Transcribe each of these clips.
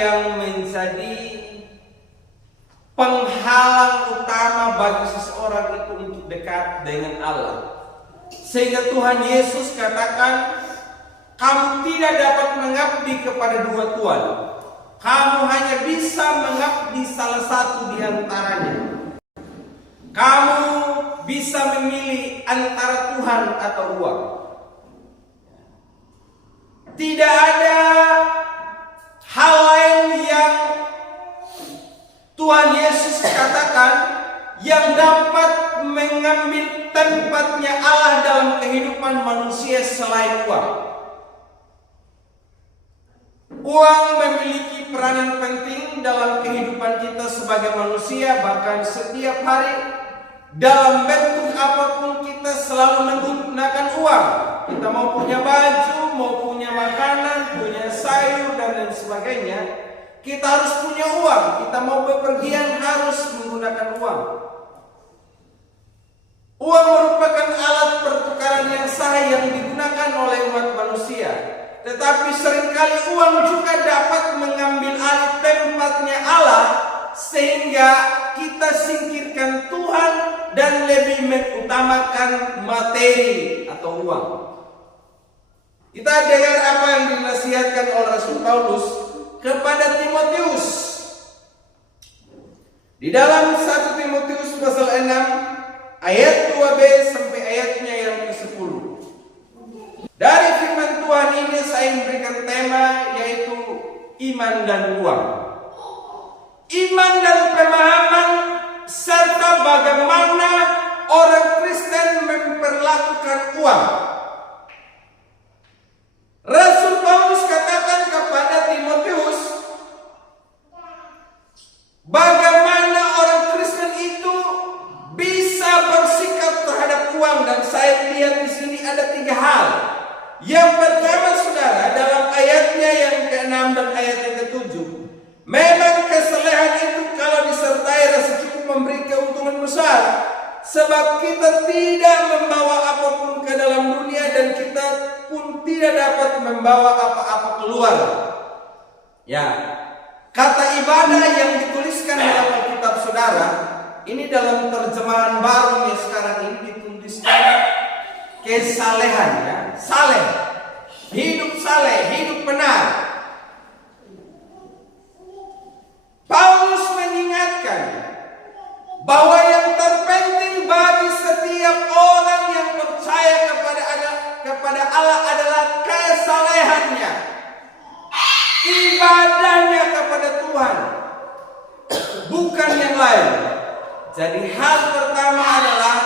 yang menjadi penghalang utama bagi seseorang itu untuk dekat dengan Allah. Sehingga Tuhan Yesus katakan, kamu tidak dapat mengabdi kepada dua tuan. Kamu hanya bisa mengabdi salah satu di antaranya. Kamu bisa memilih antara Tuhan atau uang. Tidak ada hal lain yang Tuhan Yesus katakan yang dapat mengambil tempatnya Allah dalam kehidupan manusia selain uang. Uang memiliki peranan penting dalam kehidupan kita sebagai manusia, bahkan setiap hari dalam bentuk apapun kita selalu menggunakan uang. Kita mau punya baju, mau punya makanan, punya sayur dan lain sebagainya, kita harus punya uang. Kita mau bepergian harus menggunakan uang. Uang merupakan alat pertukaran yang sah yang digunakan oleh umat manusia. Tetapi seringkali uang juga dapat mengambil alih tempatnya Allah, sehingga kita singkirkan Tuhan dan lebih mengutamakan materi atau uang. Kita dengar apa yang dinasihatkan oleh Rasul Paulus kepada Timotius. Di dalam 1 Timotius pasal 6 ayat 2b sampai ayatnya yang ke-10. Dari firman Tuhan ini saya memberikan tema yaitu iman dan uang. Iman dan pemahaman serta bagaimana orang Kristen memperlakukan uang. Rasul Paulus katakan kepada Timotius bagaimana orang Kristen itu bisa bersikap terhadap uang, dan saya lihat di sini ada 3 hal. Yang pertama, saudara, dalam ayatnya yang ke-6 dan ayat yang ke-7, memang kesalehan itu kalau disertai rasa cukup memberi keuntungan besar, sebab kita tidak membawa apapun ke dalam dunia dan kita pun tidak dapat membawa apa-apa keluar. Ya, kata ibadah yang dituliskan dalam Alkitab saudara, ini dalam terjemahan baru yang sekarang ini dituliskan kesalehan, ya, saleh, hidup benar. Paulus mengingatkan bahwa yang terpenting bagi setiap orang yang percaya kepada Allah adalah kesalehannya, ibadahnya kepada Tuhan, bukan yang lain. Jadi hal pertama adalah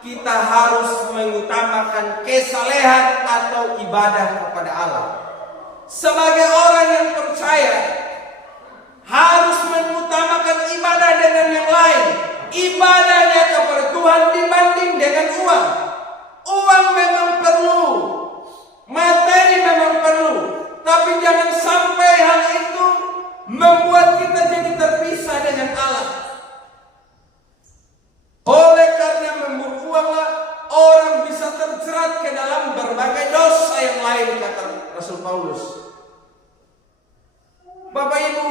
kita harus mengutamakan kesalehan atau ibadah kepada Allah. Sebagai orang yang percaya harus mengutamakan ibadah dengan yang lain. Ibadahnya kepada Tuhan dibanding dengan uang. Uang memang perlu, materi memang perlu, tapi jangan sampai hal itu membuat kita jadi terpisah dengan Allah. Oleh karena memburu uanglah orang bisa terjerat ke dalam berbagai dosa yang lain, kata Rasul Paulus. Bapak Ibu,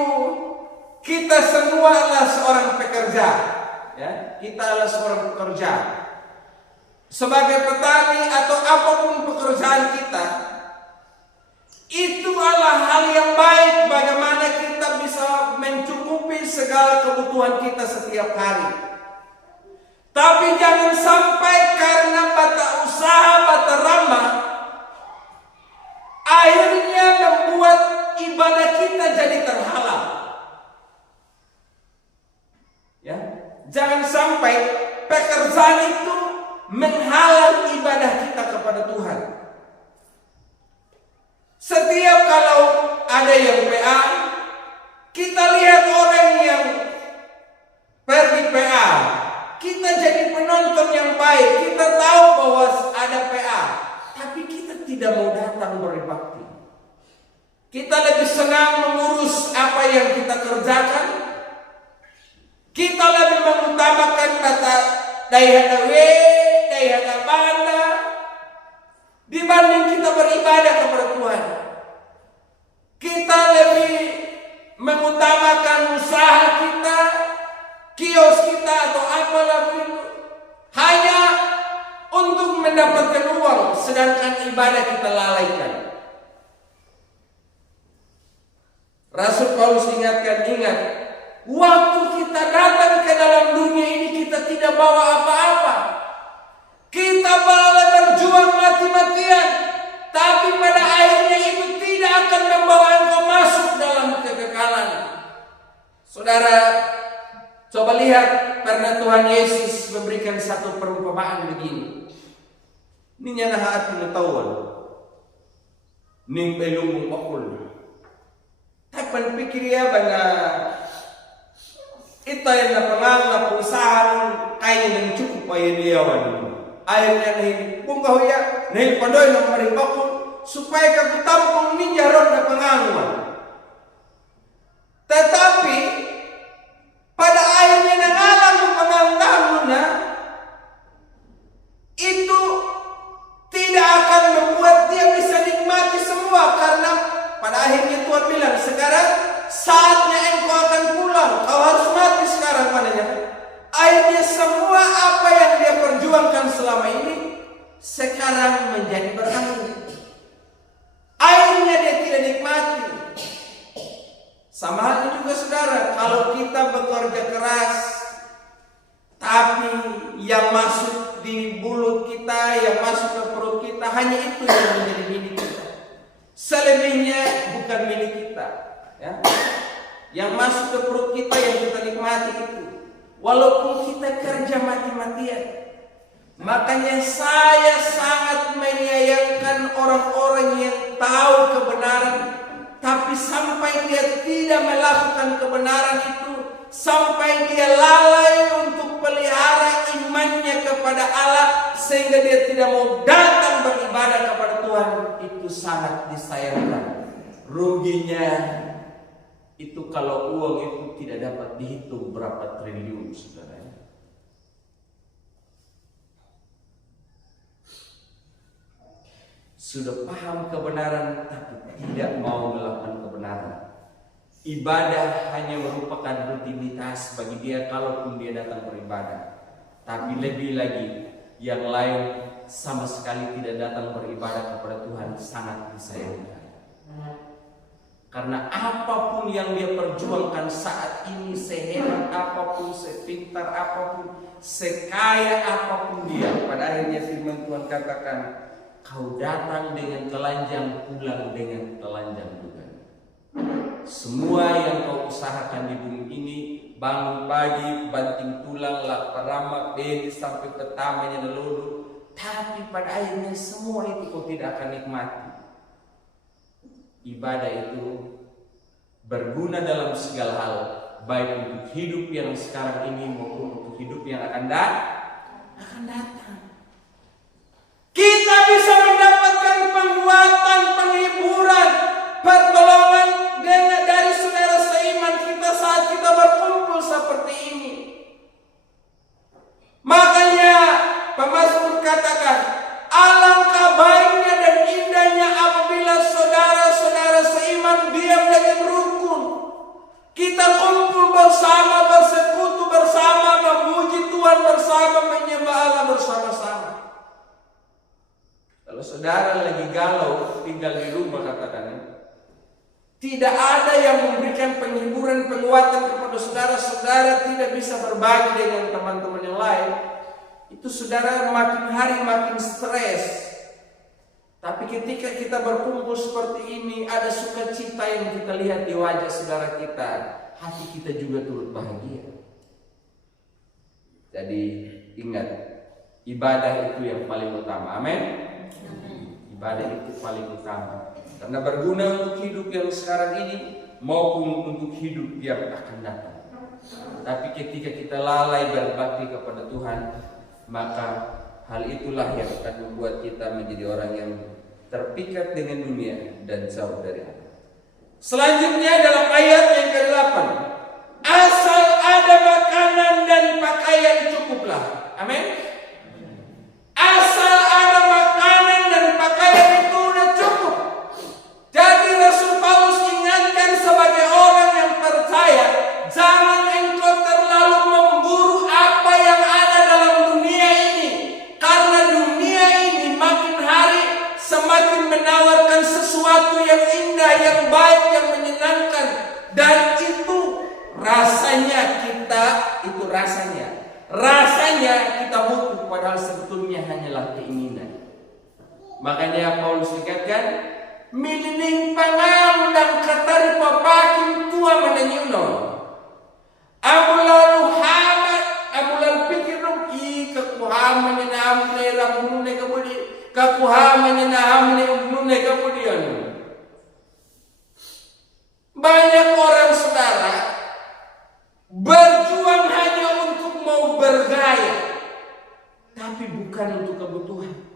kita semua adalah seorang pekerja, ya. Kita adalah seorang pekerja. Sebagai petani atau apapun pekerjaan kita, itu adalah hal yang baik bagaimana kita bisa mencukupi segala kebutuhan kita setiap hari. Tapi jangan sampai karena bata usaha, bata ramah, akhirnya membuat ibadah kita jadi terhalang. Ya, jangan sampai pekerjaan itu menghalang ibadah kita kepada Tuhan. Setiap kalau ada yang PA, kita lihat orang yang pergi PA, kita jadi penonton yang baik. Kita tahu bahwa ada PA, tapi kita tidak mau datang berbakti. Kita lebih senang mengurus apa yang kita kerjakan. Kita lebih mengutamakan kata dayhana banda dibanding kita beribadah kepada Tuhan. Kita lebih mengutamakan usaha kita, kios kita atau apalah itu hanya untuk mendapatkan uang, sedangkan ibadah kita lalaikan. Rasul Paulus ingat, waktu kita datang ke dalam dunia ini kita tidak bawa apa-apa. Kita malah berjuang mati-matian, tapi pada akhirnya itu tidak akan membawa engkau masuk dalam kekekalan. Saudara, coba lihat, pernah Tuhan Yesus memberikan satu perumpamaan begini. Ini nyana hati ngetauan, ning pelumung bakul. Tapan pikir ya bana ito yang napangang usaha kaya ng cukup ay liyawan. Akhirnya nahilig kung kahuya, nahilig pandoy ng maribakul supaya kagutampong ninja ron na panganguan. Tetapi pada akhirnya nangalang ng pangangamu na itu tidak akan membuat dia bisa nikmati semua, karena pada akhirnya Tuhan bilang, sekarang saatnya engkau akan pulang, kau harus mati sekarang padanya. Akhirnya semua apa yang dia perjuangkan selama ini sekarang menjadi berangin. Akhirnya dia tidak nikmati. Sama halnya juga saudara, kalau kita bekerja keras, tapi yang masuk di bulu kita, yang masuk ke perut kita, hanya itu yang menjadi milik kita. Selebihnya bukan milik kita, ya. Yang masuk ke perut kita yang kita nikmati itu, walaupun kita kerja mati-matian. Makanya saya sangat menyayangkan orang-orang yang tahu kebenaran, tapi sampai dia tidak melakukan kebenaran itu, sampai dia lalai untuk pelihara imannya kepada Allah, sehingga dia tidak mau datang beribadah kepada Tuhan. Itu sangat disayangkan. Ruginya itu kalau uang itu tidak dapat dihitung berapa triliun, saudara. Sudah paham kebenaran tapi tidak mau melakukan kebenaran. Ibadah hanya merupakan rutinitas bagi dia kalaupun dia datang beribadah. Tapi lebih lagi, yang lain sama sekali tidak datang beribadah kepada Tuhan, sangat disayangkan. Karena apapun yang dia perjuangkan saat ini, sehebat apapun, sepintar apapun, sekaya apapun dia, pada akhirnya firman Tuhan katakan, kau datang dengan telanjang, pulang dengan telanjang juga. Semua yang kau usahakan di bumi ini, bangun pagi, banting tulang, lapar ramak, beli sampai pertamanya nelulu, tapi pada akhirnya semua itu kau tidak akan nikmati. Ibadah itu berguna dalam segala hal, baik untuk hidup yang sekarang ini maupun untuk hidup yang akan datang. Kita bisa mendapatkan penguatan, penghiburan, pertolongan dari saudara seiman kita saat kita berkumpul seperti ini. Makanya pemazmur katakan, alangkah baiknya dan indahnya apabila saudara-saudara seiman diam dengan rukun. Kita kumpul bersama, bersekutu bersama, memuji Tuhan bersama, menyembah Allah bersama-sama. Kalau saudara lagi galau, tinggal di rumah katakan, tidak ada yang memberikan penghiburan, penguatan kepada saudara-saudara, tidak bisa berbagi dengan teman-teman yang lain, itu saudara makin hari makin stres. Tapi ketika kita berkumpul seperti ini, ada sukacita yang kita lihat di wajah saudara kita, hati kita juga turut bahagia. Jadi ingat, ibadah itu yang paling utama. Amin. Ibadah itu paling utama, karena berguna untuk hidup yang sekarang ini maupun untuk hidup yang akan datang. Tapi ketika kita lalai berbakti kepada Tuhan, maka hal itulah yang akan membuat kita menjadi orang yang terpikat dengan dunia dan jauh dari Allah. Selanjutnya dalam ayat yang ke-8, asal ada makanan dan pakaian cukuplah. Amin. Asal ada makanan dan pakaian itu udah cukup. Jadi Rasul Paulus ingatkan sebagai orang yang yang baik, yang menyenangkan. Dan itu rasanya kita butuh, padahal sebetulnya hanyalah keinginan. Makanya Paulus dikatakan, milining pangang dan katari papakin tua menanyunon. Amulalu hamat, amulalu pikir dong, kakuhaman na hamne rabunune kabudi, kakuhaman na hamne ubnune kabudian. Banyak orang saudara berjuang hanya untuk mau bergaya, tapi bukan untuk kebutuhan.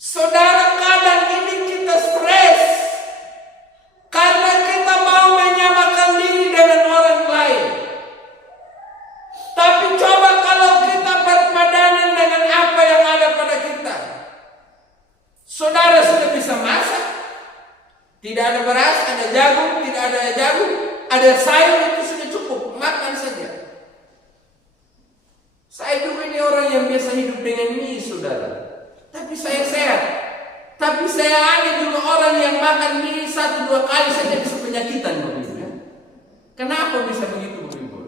Saudara, kadang ini kita stres karena kita mau menyamakan diri dengan orang lain. Tapi coba kalau kita berpadanan dengan apa yang ada pada kita. Saudara sudah bisa masak, tidak ada beras, ada jagung, tidak ada jagung, ada sayur, itu sudah cukup, makan saja. Saya juga ini orang yang biasa hidup dengan mie, saudara. Tapi saya sehat. Tapi saya ada juga orang yang makan mie 1-2 kali saja bisa penyakitan begitu ya. Kenapa bisa begitu begitu?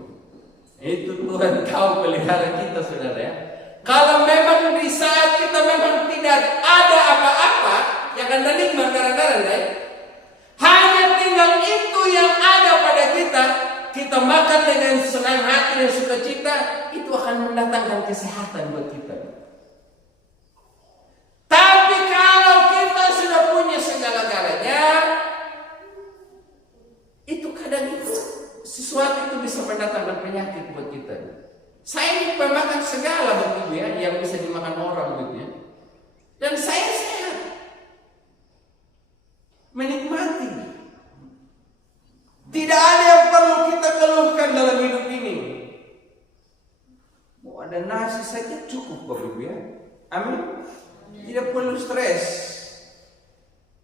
Itu Tuhan tahu pelihara kita, saudara ya. Kalau memang di saat kita memang tidak ada apa-apa, ya kan nikmat gara-gara ya. Hanya tinggal itu yang ada pada kita, kita makan dengan senang hati dan sukacita, itu akan mendatangkan kesehatan buat kita. Tapi kalau kita sudah punya segala-galanya, itu kadang itu sesuatu itu bisa mendatangkan penyakit buat kita. Saya ini pemakan segala begitu ya, yang bisa dimakan orang begitu ya. Dan saya sehat, menikmati. Tidak ada yang perlu kita keluhkan dalam hidup ini. Mau ada nasi saja cukup Bapak Ibu ya. Amin. Tidak perlu stres.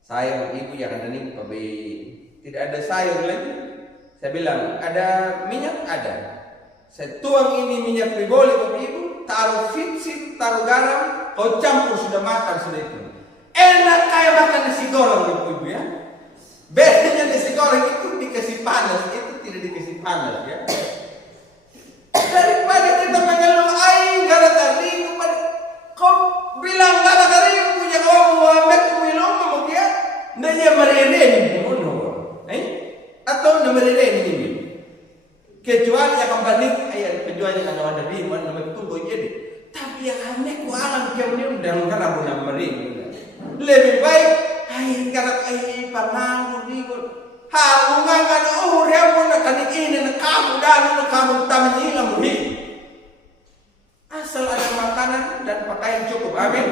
Sayur ibu yang ada nih, tidak ada sayur lagi. Saya bilang ada minyak, ada. Saya tuang ini minyak triboli Bapak Ibu, taruh vitsin, taruh garam, kau campur sudah makan sudah itu. Enak kayak makan nasi goreng Bapak Ibu ya. Bedanya nasi goreng itu dikasih panas, itu tidak dikasih panas ya. Daripada kita mengeluh air gara-gara itu, kau bilang gara-gara itu punya kau Muhammad kumilong mau dia, nanya merede ni bunuh, atau merede ni. Kecuali yang banding ayat kecuali yang ada di mana betul jadi. Tapi yang aneh ku alam kau ni udah nggak pernah merede. Lebih baik ay karat ay pangang digo. Halungan kan dia pun akan ini kamu dan kamu tamin ilang ni. Asal ada makanan dan pakaian cukup. Amin.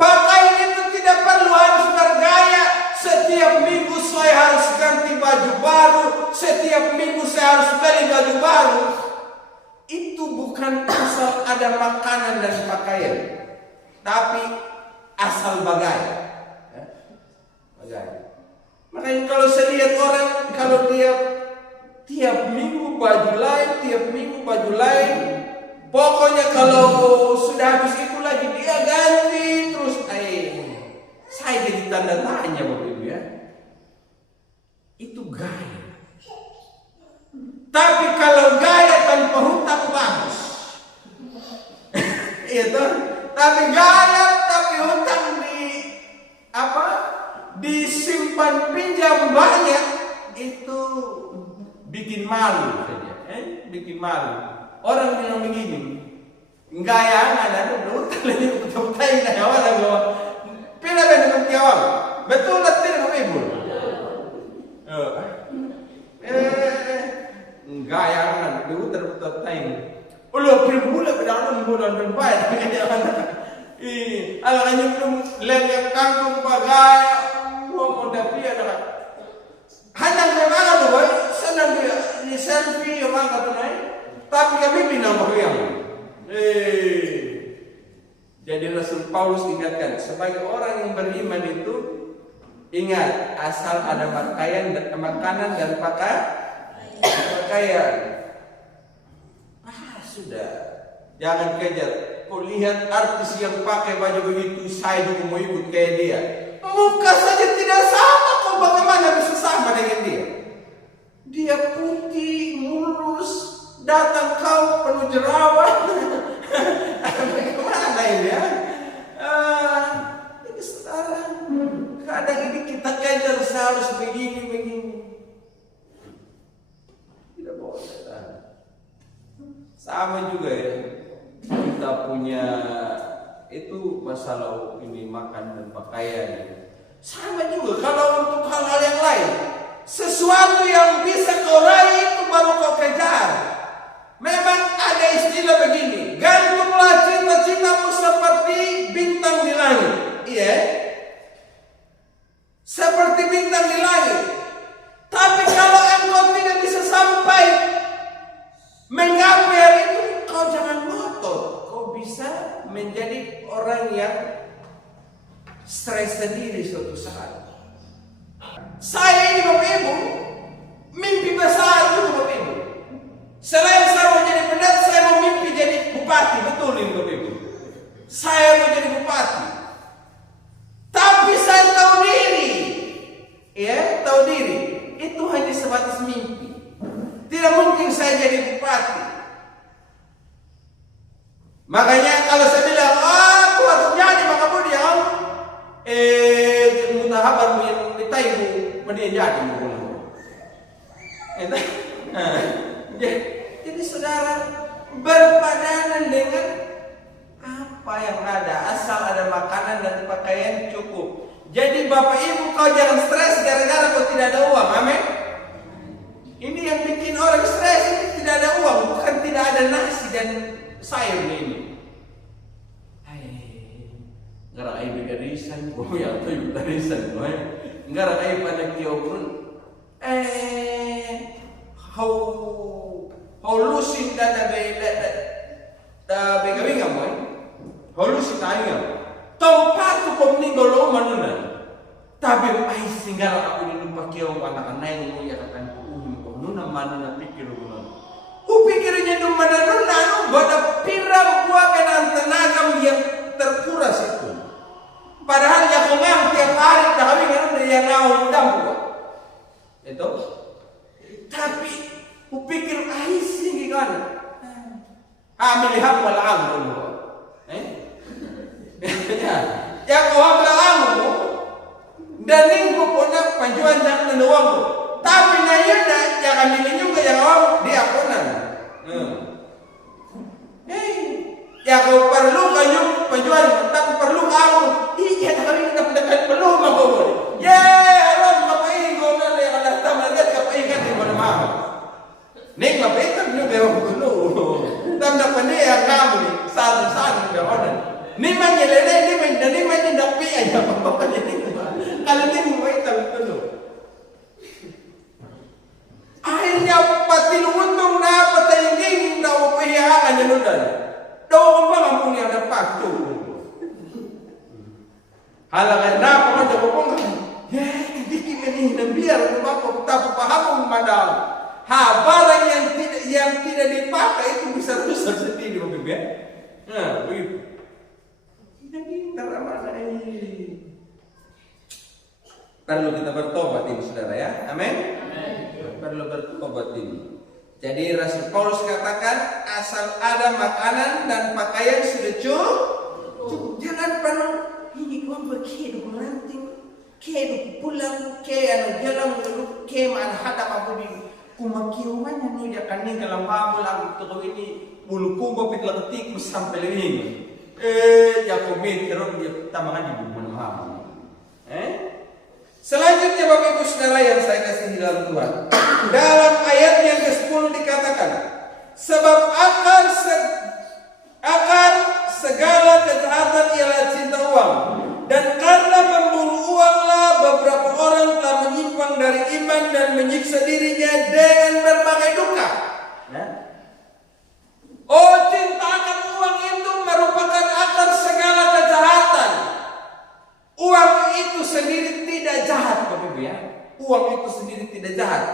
Pakaian itu tidak perlu harus bergaya. Setiap minggu saya harus ganti baju baru. Setiap minggu saya harus beli baju baru. Itu bukan asal ada makanan dan pakaian, tapi asal bagaya. Bagaya. Makanya kalau saya lihat orang, kalau dia tiap minggu baju lain, tiap minggu baju lain, pokoknya kalau sudah habis itu lagi dia ganti terus. Saya jadi tanda tanya Bapak Ibu ya. Itu gaya. Tapi kalau gaya tanpa hutang bagus. Iya toh. Tapi gaya tapi hutang disimpan pinjam banyak, itu bikin malu saja. Bikin malu. Orang bilang begini, gaya ada hutang lagi betul-betul na orang lo. Pila ba naman jawab? Betul at din Bapak Ibu. Gaya na betul-betul time. Ulo pribula pada bulan dan bayar. Ala kanyang lelak kangkong bagaya mo dapia na. Hanang mga ano ba? Sanang ni selfie yung mga tunay. Tapi kami pinamahuyang. Jadi Rasul Paulus ingatkan, sebagai orang yang beriman itu, ingat asal ada pakaian dan makanan dan pakaian. Sudah, jangan kejar. Kau lihat artis yang pakai baju begitu, saya juga mau ikut kayak dia. Muka saja tidak sama, kau bagaimana bisa sama dengan dia? Dia putih, mulus, datang kau penuh jerawat. Bagaimana ini ya? Ini saudara, kadang ini kita kejar harus begini. Tidak boleh. Sama juga ya, kita punya itu masalah ini makan dan pakaian. Sama juga kalau untuk hal-hal yang lain, sesuatu yang bisa kau raih itu baru kau kejar. Memang ada istilah begini, gantunglah cita-citamu seperti bintang di langit. Iya, seperti bintang di langit. Tapi kalau engkau tidak bisa sampai menggapai hal itu, kau jangan ngotot. Kau bisa menjadi orang yang stres sendiri suatu saat. Saya ini Bapak Ibu, mimpi besar juga Bapak Ibu. Selain saya mau jadi pendeta, saya mau mimpi jadi bupati. Betul ini Bapak Ibu. Saya mau jadi bupati. Tapi saya tahu diri. Ya, tahu diri. Itu hanya sebatas mimpi. Tidak mungkin saya jadi bupati. Makanya kalau saya bilang, aku harus jadi maka kemudian mutahabar yang ditaibu kemudian jadi jadi saudara berpadanan dengan apa yang ada, asal ada makanan dan pakaian cukup. Jadi Bapak Ibu, kau jangan stres gara-gara kau tidak ada uang. Amin. Ini yang bikin orang stres, ini tidak ada uang, bukan tidak ada nasi dan sayur ini. Ngara ai bigarisan, kau yang tu bigarisan, kau. Ngara ai pada kiobun, how lusin dada begawinga mo, how lusin tayo. Tempat tu kau meninggal manuna. Tapi ai singgara aku di lupa kiau anak-anak yang mau ya katakan nuna manuna pikir guna. Pikirnya nuna nuna bada pirang buah benan tenaga yang terkuras itu. Padahal yang mengang tiap hari dahulu kan yang ngau dampu. Itu. Tapi pikir ai sing kan. Melihat wala amru. Ya kau ambil amru dan minggu punya panjuan jangan uang. Tapi nayana yang ambil juga yang awam dia konan. Ya kau perlu kayu penjual, tapi perlu kamu. Iya, tapi kita mendapat perlu mahu. Ya, alam kapai kau nanti akan tamat kapai kan di mana mahu. Neng kapai kan juga yang perlu. Tanda pandai yang kamu ni satu dia konan. Ni menjelene ni menjendapi aja apa jadi. Kalau ni mulai tahu. Akhirnya patin untung na pataying daw pahiyangan niya nun. Daw ko ba ang punya na pakto? Halangan na ako na daw ko hindi kini ng biar ko tapapahapong madal. Barang yang tidak dipakai itu bisa rusak sendiri Bapak. Nah, begitu. Ini mana ini? Perlu kita bertobat ini saudara ya. Amin. Perlu bertobat ini. Jadi Rasul Paulus katakan asal ada makanan dan pakaian sudah cukup. Jangan perlu ini kau berkeh ranting, keh pulang, keh jalan dulu, keh mana hadap apa di kumakiu mana nu ya kan ni dalam bambu lagu tu ini bulu kumba pitla ketik sampai ini. Ya komit kerong dia tamangan di bumbu mahal. Selanjutnya Bapak Ibu Saudara yang saya kasih di dalam Tuhan. Dalam ayat yang ke-10 dikatakan, sebab akar segala kejahatan ialah cinta uang. Dan karena memburu uanglah beberapa orang telah menyimpang dari iman dan menyiksa dirinya dengan berbagai duka. Cinta akan uang itu merupakan akar segala kejahatan. Uang itu sendiri tidak jahat, Bapak Ibu ya. Uang itu sendiri tidak jahat.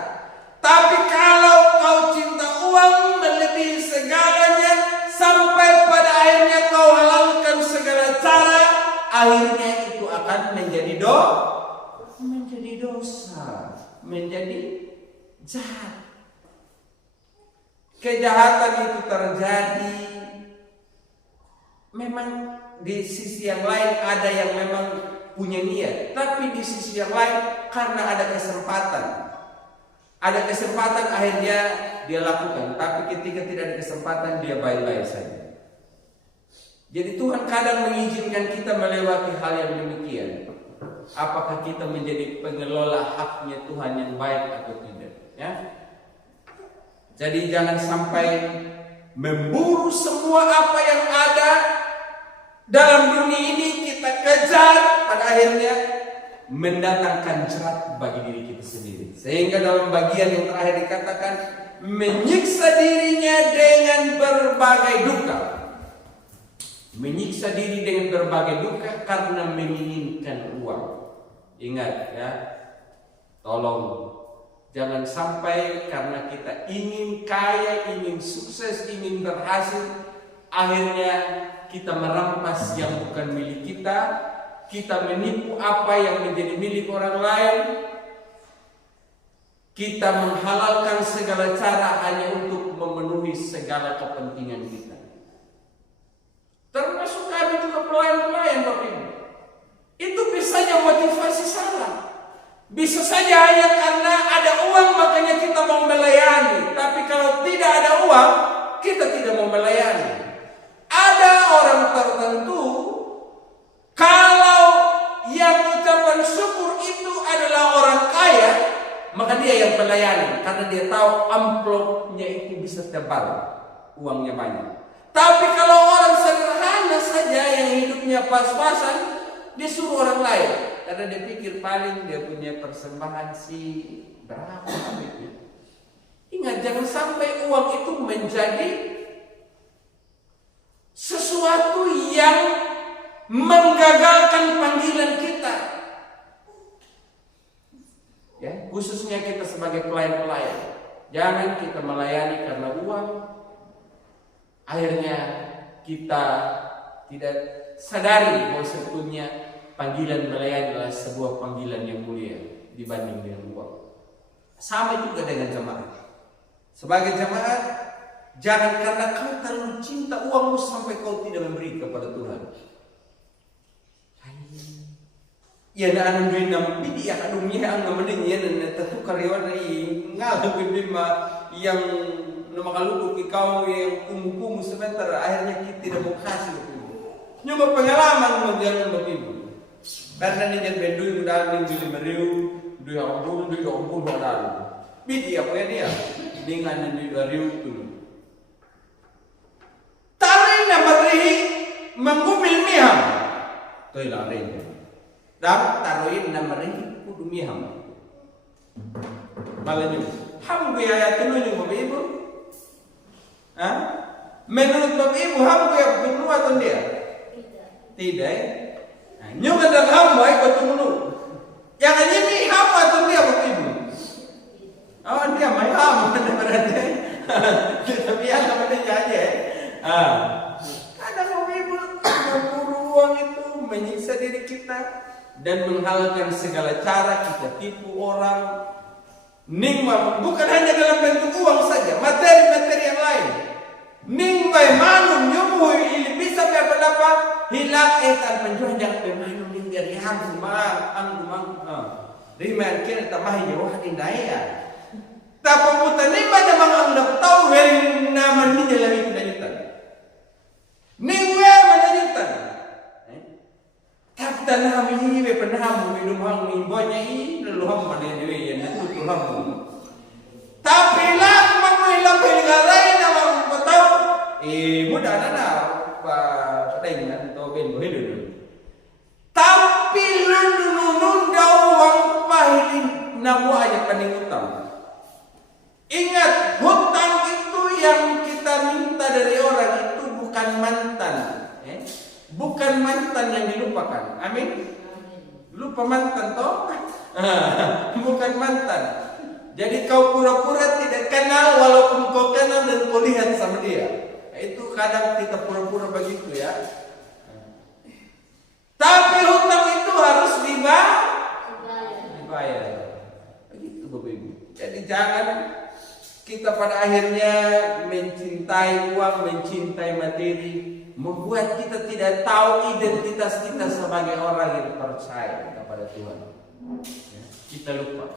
Tapi kalau kau cinta uang melebihi segalanya sampai pada akhirnya kau halalkan segala cara, akhirnya itu akan akan menjadi dosa, menjadi jahat. Kejahatan itu terjadi. Memang di sisi yang lain ada yang memang punya niat, tapi di sisi yang lain karena ada kesempatan akhirnya dia lakukan. Tapi ketika tidak ada kesempatan dia bye-bye saja. Jadi Tuhan kadang mengizinkan kita melewati hal yang demikian. Apakah kita menjadi pengelola haknya Tuhan yang baik atau tidak? Ya. Jadi jangan sampai memburu semua apa yang ada dalam dunia ini kita kejar, pada akhirnya mendatangkan jerat bagi diri kita sendiri. Sehingga dalam bagian yang terakhir dikatakan menyiksa dirinya dengan berbagai duka. Menyiksa diri dengan berbagai duka karena menginginkan uang. Ingat ya, tolong jangan sampai karena kita ingin kaya, ingin sukses, ingin berhasil, akhirnya kita merampas yang bukan milik kita, kita menipu apa yang menjadi milik orang lain, kita menghalalkan segala cara hanya untuk memenuhi segala kepentingan kita. Termasuk kami juga pelayan-pelayan Bapak Ibu. Itu bisa saja motivasi salah. Bisa saja hanya karena ada uang makanya kita mau melayani. Tapi kalau tidak ada uang, kita tidak mau melayani. Ada orang tertentu, kalau yang ucapan syukur itu adalah orang kaya, maka dia yang melayani. Karena dia tahu amplopnya itu bisa tebal, uangnya banyak. Tapi kalau orang sederhana saja yang hidupnya pas-pasan, dia suruh orang lain. Karena dia pikir paling dia punya persembahan berapa duitnya. Ingat, jangan sampai uang itu menjadi sesuatu yang menggagalkan panggilan kita. Ya, khususnya kita sebagai pelayan-pelayan. Jangan kita melayani karena uang. Akhirnya kita tidak sadari bahwa sebetulnya panggilan melayani adalah sebuah panggilan yang mulia dibanding dengan uang. Sama juga dengan jemaat. Sebagai jemaat, jangan karena kau terlalu cinta uangmu sampai kau tidak memberi kepada Tuhan. Ya na anu duit nam bidi ya kadungnya ang namedeng ya na tatukar yawan ai ngalah bima yang makaluku kau yang kumuh-kumuh sebentar akhirnya kita tidak mau kasih itu. Nyoba pengalaman menjalan Bapak Ibu. Karena ninjan bendui udah ning meriu, duit orang modal. Bidi apa ya dia? Dengan duit meriu tu. Tarin na berihi menggumil miham. Toy larin. Dan taruhin na berihi kudu miham. Malanyo. Ham gue ayat tunjuk Bapak Ibu. Hah? Menurut Bapak Ibu ham gue betul atau dia? Tidak. Nah, nyoba dan ham baik betul. Yang hanya mi ham atau dia Bapak Ibu? Oh dia main ham berarti. Tapi yang namanya aja. Kadang Bapak Ibu memburu uang itu menyiksa diri kita dan menghalalkan segala cara kita tipu orang. Ningma bukan hanya dalam bentuk uang saja, materi-materi yang lain. Ningma manum nyubuh ili bisa dapat hilak etan penjualan pemanum ning dari ham mang riman kira tamahi wah indaya. Tapi putan ningma da mang ang tahu weri naman ni lagi pinanyutan. Ningwe mananyutan. Tapi tanah ini we pernah minum hang mimbonya ini leluham mana dewe ya itu leluham. Tapi lah mengilang pilihan namang patau mudah nana patengan atau ben bohelu. Tapi lunun uang pahilin namu aja paning utang. Ingat, hutang itu yang kita minta dari orang itu bukan mantan. Bukan mantan yang dilupakan. Amin. Lupa mantan toh? Bukan mantan. Jadi kau pura-pura tidak kenal walaupun kau kenal dan kau lihat sama dia. Itu kadang kita pura-pura begitu ya. Tapi hutang itu harus pada akhirnya mencintai uang, mencintai materi, membuat kita tidak tahu identitas kita sebagai orang yang percaya kepada Tuhan. Kita lupa.